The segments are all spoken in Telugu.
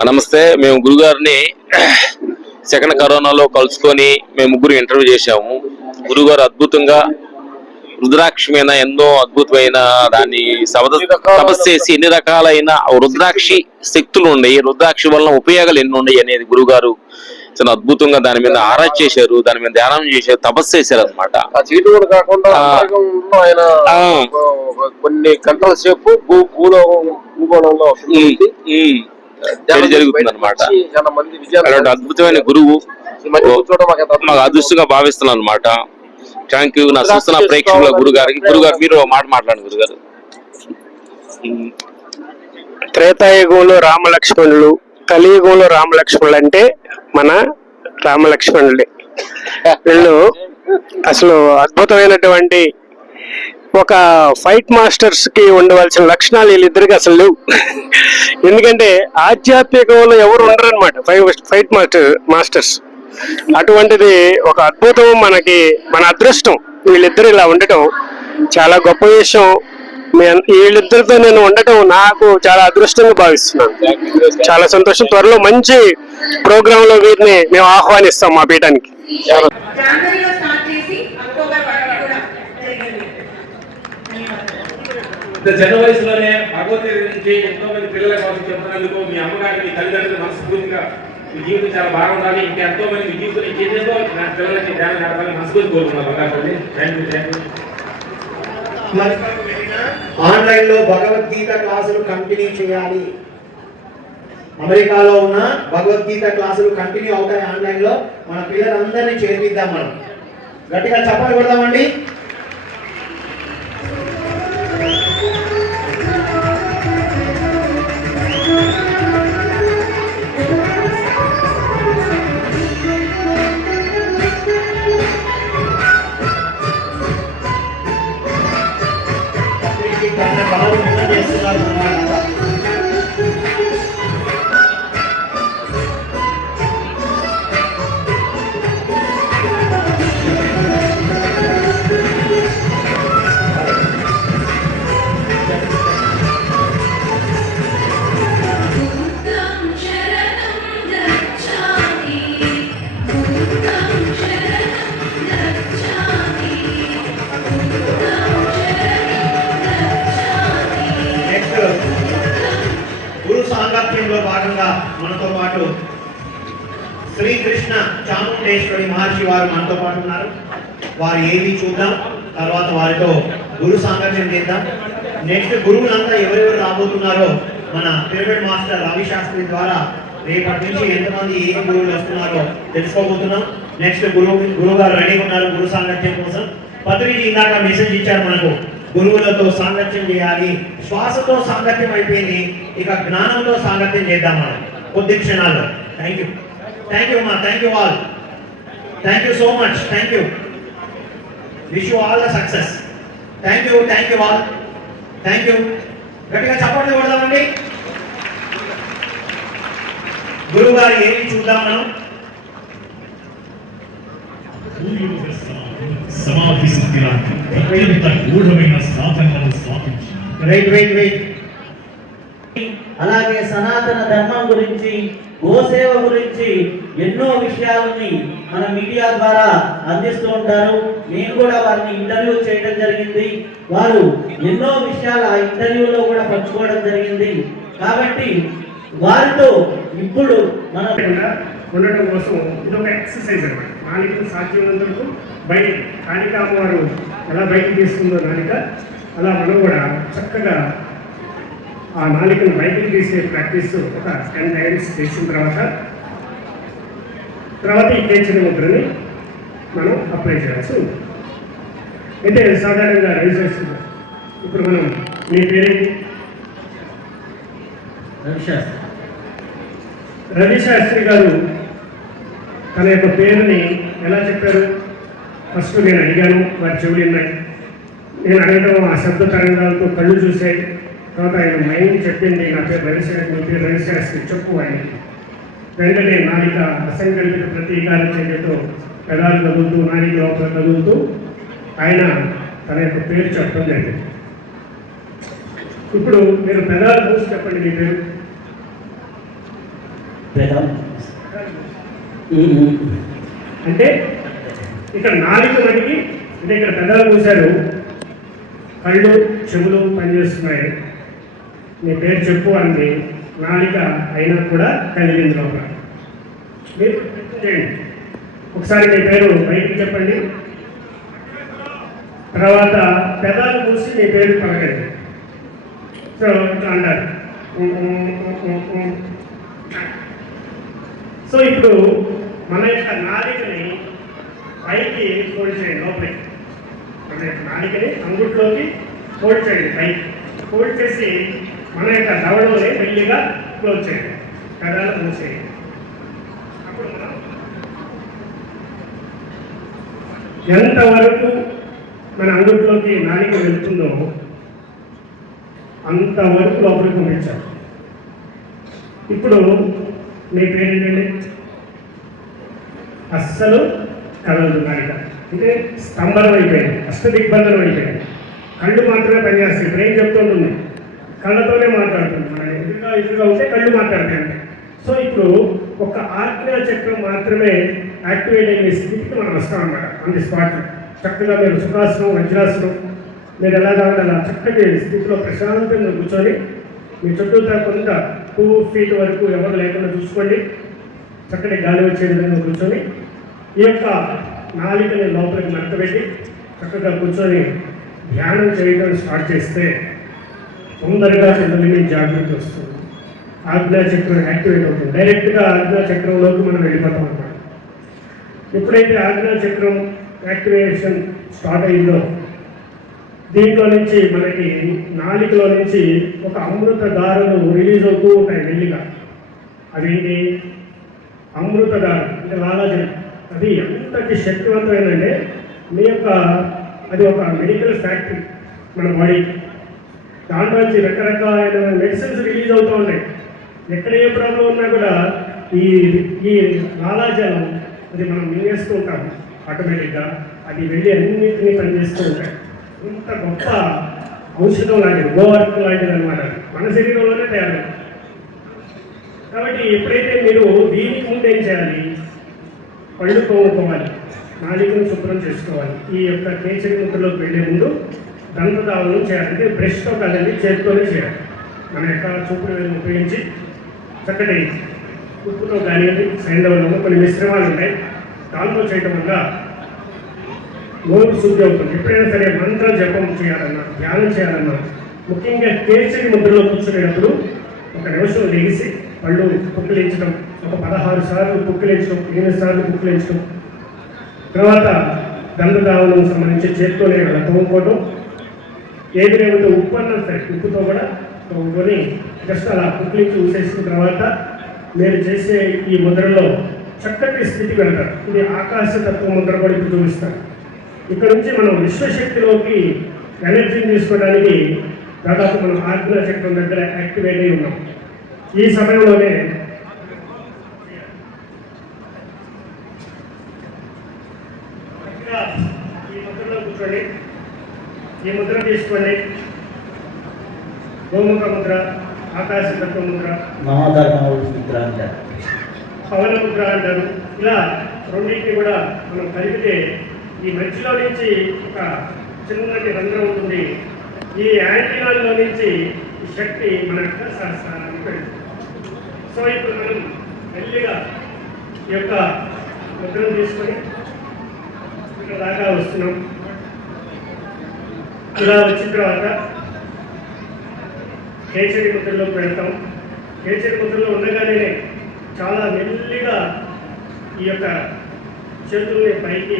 నమస్తే. మేము గురుగారిని సెకండ్ కరోనాలో కలుసుకొని మేము ముగ్గురు ఇంటర్వ్యూ చేశాము. గురుగారు అద్భుతంగా రుద్రాక్ష మీద ఎన్నో అద్భుతమైన దాన్ని తపస్సు చేసి ఎన్ని రకాలైన రుద్రాక్షి శక్తులు ఉన్నాయి, రుద్రాక్షి వలన ఉపయోగాలు ఎన్ని ఉన్నాయి అనేది గురుగారు చాలా అద్భుతంగా దాని మీద ఆరాధన చేశారు, దాని మీద ధ్యానం చేశారు, తపస్సు చేశారు అనమాట. కొన్ని గంటల సేపు భూగోళంలో జరుగుతుంది అనమాట. అలాంటి అద్భుతమైన గురువు మాకు అదృష్టంగా భావిస్తున్నాను అనమాట. Thank you. నా చూస్తున్న ప్రేక్షకుల గురుగారికి. గురుగారు మీరు మాట మాట్లాడండి గురుగారు. త్రేతాయుగంలో రామలక్ష్మణులు, కలియుగంలో రామలక్ష్మణులు అంటే మన రామలక్ష్మణులే. వీళ్ళు అసలు అద్భుతమైనటువంటి ఒక ఫైట్ మాస్టర్స్ కి ఉండవలసిన లక్షణాలు వీళ్ళిద్దరికి అసలు లేవు. ఎందుకంటే ఆధ్యాత్మికంలో ఎవరు ఉండరు అనమాట ఫైట్ మాస్టర్స్. అటువంటిది ఒక అద్భుతం, మన అదృష్టం. వీళ్ళిద్దరు ఇలా ఉండటం చాలా గొప్ప విషయం. వీళ్ళిద్దరితో నేను ఉండటం నాకు చాలా అదృష్టంగా భావిస్తున్నాను. చాలా సంతోషం. త్వరలో మంచి ప్రోగ్రామ్ లో వీరిని మేము ఆహ్వానిస్తాం మా పీఠానికి. చిన్న వయసులోనే భగవద్గీత గురించి ఎంతో మంది పిల్లల కోసం చెప్తున్నందుకు మీ అమ్మగారికి, మీ తల్లిదండ్రులు మనస్ఫూర్తిగా మీ జీవితం చాలా బాగుండాలి, ఇంకా ఎంతో మంది మీ జీవితం ఇంకేందో నా పిల్లలకి ధ్యానం నడపాలని మనస్ఫూర్తి కోరుకున్నాను. ఆన్లైన్ లో భగవద్గీత క్లాసులు కంటిన్యూ చేయాలి. అమెరికాలో ఉన్న భగవద్గీత క్లాసులు కంటిన్యూ అవుతాయి ఆన్లైన్ లో. మన పిల్లలందరినీ చేర్పిద్దాం. మనం గట్టిగా చప్పట్లు కొడదామండి. భాగంగా మనతో పాటు శ్రీకృష్ణ చాముండేశ్వరి మహర్షి వారు మనతో పాటు ఉన్నారు. వారు ఏవి చూద్దాం, తర్వాత వారితో గురు సాంగత్యం చేద్దాం. నెక్స్ట్ గురువులంతా ఎవరెవరు రాబోతున్నారో మన పిరమిడ్ మాస్టర్ రవి శాస్త్రి ద్వారా రేపటి నుంచి ఎంతమంది ఏ గురువులు వస్తున్నారో తెలుసుకోబోతున్నాం. నెక్స్ట్ గురువు గారు రెడీగా ఉన్నారు గురు సాంగత్యం కోసం. పత్రిజీ ఇందాక మెసేజ్ ఇచ్చారు మనకు, గురువులతో సాంగత్యం చేయాలి. శ్వాసతో సాంగత్యం అయిపోయింది, ఇక జ్ఞానంతో సాంగత్యం చేద్దాం మనం కొద్ది క్షణాల్లో. థ్యాంక్ యూ అమ్మా. Thank you all. Thank you so much. Thank you. Wish you all the success. Thank you all. Thank you. గట్టిగా చప్పట్లు కొడదామండి. గురువు గారు ఏమి చూద్దాం మనం? సమాధి స్థితిలాంటి అత్యంత గూఢమైన సాధనలను స్థాపించి వెయిట్ అలాగే సనాతన ధర్మం గురించి, గోసేవ గురించి ఎన్నో విషయాలని మన మీడియా ద్వారా అందిస్తూ ఉంటారు. నేను కూడా వారిని ఇంటర్వ్యూ చేయడం జరిగింది. వారు ఎన్నో విషయాలు ఆ ఇంటర్వ్యూలో కూడా పంచుకోవడం జరిగింది. కాబట్టి వారితో ఇప్పుడు మనం ఉండటం కోసం ఇదొక ఎక్సర్సైజ్ అన్నమాట. నాలికను సాధ్యమైనంత వరకు బయట కాళికా అమ్మవారు ఎలా బయటకు తీసుకుందో నాలిక, అలా మనం కూడా చక్కగా ఆ నాలికను బయటకు తీసే ప్రాక్టీస్ ఒక 10 టైమ్స్ చేసిన తర్వాత ఈ కేచరి ముద్రని మనం అప్లై చేయాల్సి ఉంది. అయితే సాధారణంగా రిజిస్ట్రేషన్ ఇప్పుడు మనం మీ పేరేంటి? రవిశాస్త్రి గారు తన యొక్క పేరుని ఎలా చెప్పారు? ఫస్ట్ నేను అడిగాను, వారి చెవులు ఉన్నాయి. నేను అడగడం ఆ శబ్ద తరంగాలతో కళ్ళు చూశాయి. తర్వాత ఆయన మైండ్ చెప్పింది, నా పేరు రవిశాస్త్రి, మీ పేరు రవిశాస్త్రి చెప్పు ఆయనకి. వెంటనే నాలిక అసంకల్పిత ప్రతీకార చర్యతో పెదాలు కదులుతూ, నాలిక లోపల కదులుతూ ఆయన తన యొక్క పేరు చెప్పడం జరిగింది. ఇప్పుడు మీరు పెదాలు చూసి చెప్పండి మీ పేరు. అంటే ఇక్కడ నాలుగు మనకి అంటే ఇక్కడ పెద్దలు చూశారు, కళ్ళు చెవులు పనిచేస్తున్నాయి, నీ పేరు చెప్పు అంది, నాలుక అయినా కూడా కలిగింది లోపల. మీరు చేయండి ఒకసారి, మీ పేరు బయటికి చెప్పండి, తర్వాత పెదాలు మూసి మీ పేరు పలకండి. సో ఇట్లా అంటారు. సో ఇప్పుడు మన యొక్క నాలికని పైకి ఫోల్డ్ చేయండి, లోపలికి మన యొక్క నాలికని అంగుట్లోకి ఫోల్డ్ చేయండి, పైకి ఫోల్డ్ చేసి మన యొక్క దవడలోనే మెల్లిగా క్లోజ్ చేయండి, పెదాలు మూసేయండి. అప్పుడు మనం ఎంతవరకు మన అంగుట్లోకి నాలిక వెళ్తుందో అంతవరకు లోపలికి పంపించాలి. ఇప్పుడు మీ పేరు ఏంటండి? అస్సలు కదలదు నాలిక, అంటే స్తంభనం అయిపోయింది, అష్టదిగ్బంధనం అయిపోయింది. కళ్ళు మాత్రమే పనిచేస్తాయి. ఇప్పుడు ఏం చెప్తుంటుంది, కళ్ళతోనే మాట్లాడుతుంది. మన ఎదురుగా ఉంటే కళ్ళు మాట్లాడతాయి. సో ఇప్పుడు ఒక ఆజ్ఞా చక్రం మాత్రమే యాక్టివేట్ అయ్యే స్థితికి మనం వస్తాం అన్నమాట. ఆన్ ది స్పాట్లో చక్కగా మీరు సుఖాసనం, వజ్రాసనం, మీరు ఎలా కావాలి అలా చక్కటి స్థితిలో ప్రశాంతంగా కూర్చొని మీ చుట్టూతా కొంత 2 feet వరకు ఎవరు లేకుండా చూసుకోండి. చక్కటి గాలి వచ్చే విధంగా కూర్చొని ఈ యొక్క నాలికని లోపలికి మడతపెట్టి చక్కగా కూర్చొని ధ్యానం చేయడం స్టార్ట్ చేస్తే తొందరగా కొంతమంది జాగ్రత్త వస్తుంది. ఆజ్ఞాచక్రం యాక్టివేట్ అవుతుంది. డైరెక్ట్గా ఆజ్ఞాచక్రంలోకి మనం వెళ్ళిపోతాం అన్నమాట. ఎప్పుడైతే ఆజ్ఞాచక్రం యాక్టివేషన్ స్టార్ట్ అయిందో దీంట్లో నుంచి మనకి నాలికలో నుంచి ఒక అమృత దారులు రిలీజ్ అవుతూ ఉంటాయి మెల్లిగా. అదేంటి? అమృత దారు అంటే లాలాజలం. అది ఎంతటి శక్తివంతమైందంటే మీ యొక్క అది ఒక మెడికల్ ఫ్యాక్టరీ మన బాడీ. దాంట్లో నుంచి రకరకాలైన మెడిసిన్స్ రిలీజ్ అవుతూ ఉన్నాయి. ఎక్కడ ఏ ప్రాబ్లం ఉన్నా కూడా ఈ ఈ లాలాజలం అది మనం మింగేస్తూ ఉంటాం ఆటోమేటిక్గా. అది వెళ్ళి అన్నింటినీ పనిచేస్తూ ఉంటాయి. ఇంత గొప్ప ఔషధం లాంటిది, గోవర్క్ లాంటిది అనమాట. మన శరీరంలోనే తయారు. కాబట్టి ఎప్పుడైతే మీరు దీనికి ముందు ఏం చేయాలి, పళ్ళు తోముకోవాలి, నాలికను శుభ్రం చేసుకోవాలి. ఈ యొక్క కేచరి ముద్రలోకి వెళ్ళే ముందు దంతధావనం చేయాలి. అంటే బ్రష్తో కాదండి, చేతితోనే చేయాలి. మన యొక్క చూపుడు వేలు ఉపయోగించి చక్కటి ఉప్పుతో కానివ్వండి, సైంధవంలో కొన్ని మిశ్రమాలు ఉంటాయి, దాంతో చేయటం వల్ల నోరు శుద్ధి అవుతుంది. ఎప్పుడైనా సరే మంత్ర జపం చేయాలన్నా, ధ్యానం చేయాలన్నా, ముఖ్యంగా కేచరి ముద్రలో కూర్చునేటప్పుడు 1 నిమిషం లెగిసి పళ్ళు పుక్కిలించడం, ఒక 16 సార్లు పుక్కిలించడం, 8 సార్లు పుక్కిలించడం, తర్వాత దంతధావనం సంబంధించి చేతితోనే అలా తోముకోవడం. ఏదైనా ఉప్పు అన్నా సరే ఉప్పుతో కూడా తోముకొని జస్ట్ అలా పుక్కిలించి ఊసేసిన తర్వాత మీరు చేసే ఈ ముద్రలో చక్కటి స్థితికి వెళ్తారు. ఇది ఆకాశతత్వ ముద్ర కూడా ఇప్పుడు చూపిస్తారు. ఇక్కడ నుంచి మనం విశ్వశక్తిలోకి ఎనర్జీని తీసుకోవడానికి దాదాపు మనం ఆజ్ఞా చక్రం దగ్గర యాక్టివేట్ అయి ఉన్నాం. ఈ సమయంలోనే ఈ ముద్రలో కూర్చోండి, ఈ ముద్ర తీసుకోండి. గోముఖ ముద్ర, ఆకాశతత్వ ముద్ర, పవన ముద్ర అంటారు. ఇలా రెండింటిని కూడా మనం కలిపితే ఈ మధ్యలో నుంచి ఒక చిన్నటి రంధ్రం ఉంటుంది. ఈ యాంటీనాల్లో నుంచి ఈ శక్తి మన యొక్క సో ఇప్పుడు మనం మెల్లిగా ఈ యొక్క ముద్రను తీసుకొని ఇక్కడ దాకా వస్తున్నాం. ఇలా వచ్చిన తర్వాత కేచరి ముద్రలోకి వెళ్తాం. కేచరి ముద్రలో ఉండగానే చాలా మెల్లిగా ఈ యొక్క చేతుల్ని పైకి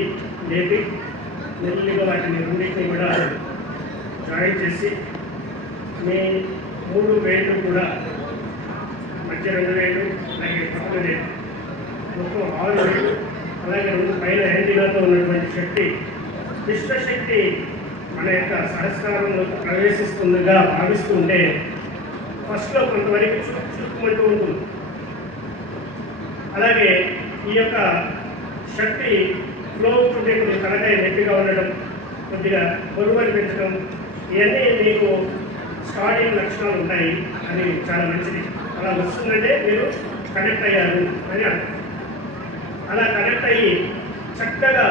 లేపి మెల్లిగా వాటిని రెండింటిని కూడా జాయిన్ చేసి మీ 3 వేళ్ళు కూడా మధ్య 2 వేళ్ళు, అలాగే పక్కన వేళ్ళు, మొత్తం 6 వేళ్ళు, అలాగే 2 పైన యాంటీనాతో ఉన్నటువంటి శక్తి, విశ్వశక్తి మన యొక్క సహస్రారంలో ప్రవేశిస్తుందిగా భావిస్తుంటే ఫస్ట్లో కొంతవరకు చుట్టుమంటూ ఉంటుంది. అలాగే ఈ యొక్క శక్తి ఫ్లో అవుతుంటే కొద్దిగా తలకాయ నొప్పిగా ఉండడం, కొద్దిగా బరువు అనిపించడం, ఇవన్నీ మీకు స్టార్టింగ్ లక్షణాలు ఉంటాయి. అది చాలా మంచిది. అలా వస్తుందంటే మీరు కనెక్ట్ అయ్యారు అని అర్థం. అలా కనెక్ట్ అయ్యి చక్కగా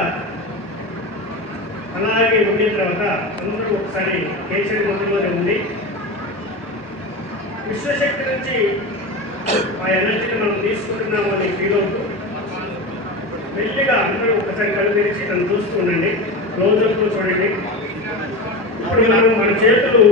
అలాగే ఉండిన తర్వాత అందరూ ఒకసారి కేసరి మందులోనే ఉంది. విశ్వశక్తి నుంచి ఆ ఎనర్జీని మనం తీసుకుంటున్నాము అని ఫీల్ అవుతూ మెల్లిగా అందరూ ఒకసారి కళ్ళు తెరిచి నన్ను చూస్తూ ఉండండి. రోజులతో చూడండి. ఇప్పుడు మనం మన చేతులు